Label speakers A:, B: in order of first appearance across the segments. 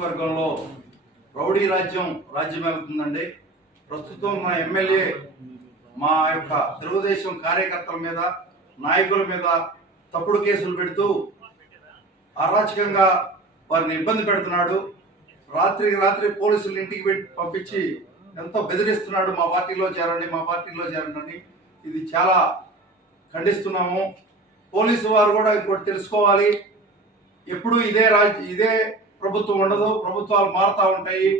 A: నియోజకవర్గంలో రౌడీ రాజ్యం రాజ్యం ప్రస్తుతం మా ఎమ్మెల్యే మా యొక్క తెలుగుదేశం కార్యకర్తల మీద నాయకుల మీద తప్పుడు కేసులు పెడుతూ అరాచకంగా వారిని ఇబ్బంది పెడుతున్నాడు. రాత్రికి రాత్రి పోలీసులు ఇంటికి పెట్టి పంపించి ఎంతో బెదిరిస్తున్నాడు. మా పార్టీలో చేరండి మా పార్టీలో చేరండి ఇది చాలా ఖండిస్తున్నాము. పోలీసు వారు కూడా ఇంకోటి తెలుసుకోవాలి. ఎప్పుడు ఇదే రాజ్ ఇదే ప్రభుత్వం ఉండదు ప్రభుత్వాలు మారుతూ ఉంటాయి.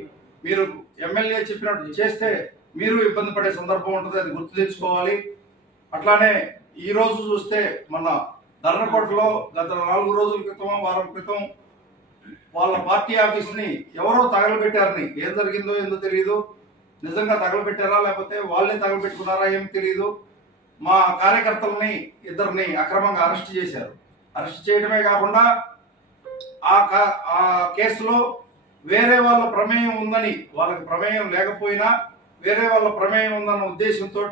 A: మీరు ఎమ్మెల్యే చెప్పినట్టు చేస్తే మీరు ఇబ్బంది పడే సందర్భం ఉంటుంది అది గుర్తు తెచ్చుకోవాలి. అట్లానే ఈ రోజు చూస్తే మన ధర్మకోటలో గత నాలుగు రోజుల క్రితం వారం క్రితం వాళ్ళ పార్టీ ఆఫీస్ని ఎవరో తగలబెట్టారని ఏం జరిగిందో ఏందో తెలియదు నిజంగా తగలబెట్టారా లేకపోతే వాళ్ళే తగలబెట్టుకున్నారా ఏం తెలియదు మా కార్యకర్తలని ఇద్దరిని అక్రమంగా అరెస్ట్ చేశారు. అరెస్ట్ చేయడమే కాకుండా ఆ కా- ఆ కేసులో వేరే వాళ్ళ ప్రమేయం ఉందని వాళ్ళకి ప్రమేయం లేకపోయినా వేరే వాళ్ళ ప్రమేయం ఉందన్న ఉద్దేశంతో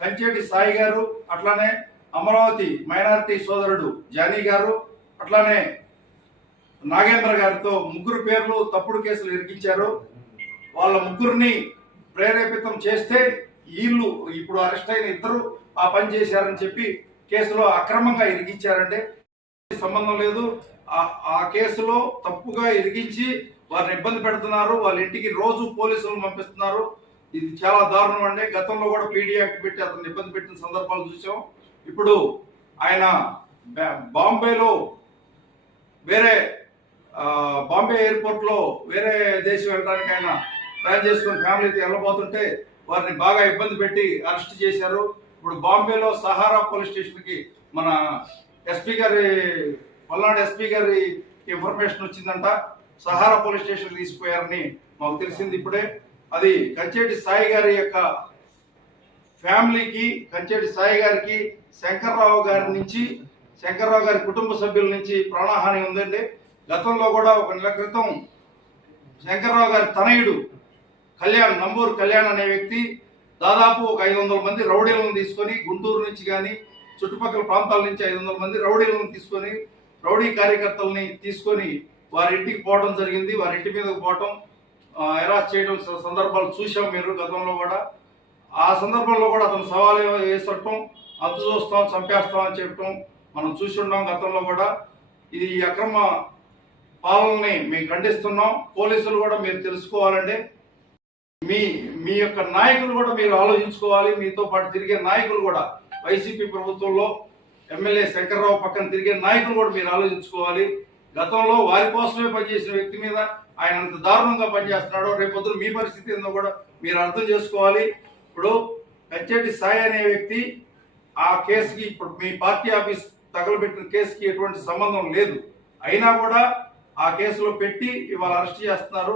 A: కంచేటి సాయి గారు అట్లానే అమరావతి మైనారిటీ సోదరుడు జానీ గారు అట్లానే నాగేంద్ర గారితో ముగ్గురు పేర్లు తప్పుడు కేసులు ఇరికించారు. వాళ్ళ ముగ్గురిని ప్రేరేపితం చేస్తే వీళ్ళు ఇప్పుడు అరెస్ట్ అయిన ఇద్దరు ఆ పని చేశారని చెప్పి కేసులో అక్రమంగా ఇరికించారంటే సంబంధం లేదు. ఆ- కేసులో తప్పుగా ఎదిగించి వారిని ఇబ్బంది పెడుతున్నారు. వాళ్ళ ఇంటికి రోజు పోలీసులను పంపిస్తున్నారు. ఇది చాలా దారుణం అండి. గతంలో కూడా పీడీ యాక్ట్ పెట్టి అతన్ని ఇబ్బంది పెట్టిన సందర్భాలు చూసాం. ఇప్పుడు ఆయన బాంబేలో వేరే బాంబే ఎయిర్పోర్ట్లో వేరే దేశం వెళ్ళడానికి ఆయన ప్లాన్ చేసుకుని ఫ్యామిలీతో వెళ్ళబోతుంటే వారిని బాగా ఇబ్బంది పెట్టి అరెస్ట్ చేశారు. ఇప్పుడు బాంబేలో సహారా పోలీస్ స్టేషన్కి మన ఎస్పీ గారి పల్నాడు ఎస్పీ గారి ఇన్ఫర్మేషన్ వచ్చిందంట. సహారా పోలీస్ స్టేషన్ తీసుకుపోయారని మాకు తెలిసింది ఇప్పుడే. అది కంచేటి సాయి గారి యొక్క ఫ్యామిలీకి కంచేటి సాయి గారికి శంకర్రావు గారి నుంచి శంకర్రావు గారి కుటుంబ సభ్యుల నుంచి ప్రాణహాని ఉందండి. గతంలో కూడా ఒక నెల క్రితం శంకర్రావు గారి తనయుడు కళ్యాణ్ నంబూరు కళ్యాణ్ అనే వ్యక్తి దాదాపు ఒక ఐదు వందల మంది రౌడీలను తీసుకొని గుంటూరు నుంచి కానీ చుట్టుపక్కల ప్రాంతాల నుంచి ఐదు వందల మంది రౌడీలను తీసుకొని రౌడీ కార్యకర్తల్ని తీసుకొని వారి ఇంటికి పోవడం జరిగింది. వారి ఇంటి మీదకు పోవటం ఎరాస్ చేయడం స- సందర్భాలు చూసాం మీరు గతంలో కూడా. ఆ సందర్భంలో కూడా అతను సవాల్ వేసటం అంతు చూస్తాం చంపేస్తాం అని చెప్పటం మనం చూసి ఉన్నాం గతంలో కూడా. ఇది అక్రమ పాలనని మేము ఖండిస్తున్నాం. పోలీసులు కూడా మీరు తెలుసుకోవాలండి మీ మీ యొక్క నాయకులు కూడా మీరు ఆలోచించుకోవాలి. మీతో పాటు తిరిగే నాయకులు కూడా వైసీపీ ప్రభుత్వంలో ఎమ్మెల్యే శంకర్రావు పక్కన తిరిగే నాయకులు కూడా మీరు ఆలోచించుకోవాలి. గతంలో వారి కోసమే పనిచేసిన వ్యక్తి మీద ఆయన అంత దారుణంగా పనిచేస్తున్నాడో రేపొద్దున మీ పరిస్థితి ఏందో కూడా మీరు అర్థం చేసుకోవాలి. ఇప్పుడు కంచెటి సాయి అనే వ్యక్తి ఆ కేసుకి ఇప్పుడు మీ పార్టీ ఆఫీస్ తగలబెట్టిన కేసుకి ఎటువంటి సంబంధం లేదు. అయినా కూడా ఆ కేసులో పెట్టి ఇవాళ అరెస్ట్ చేస్తున్నారు.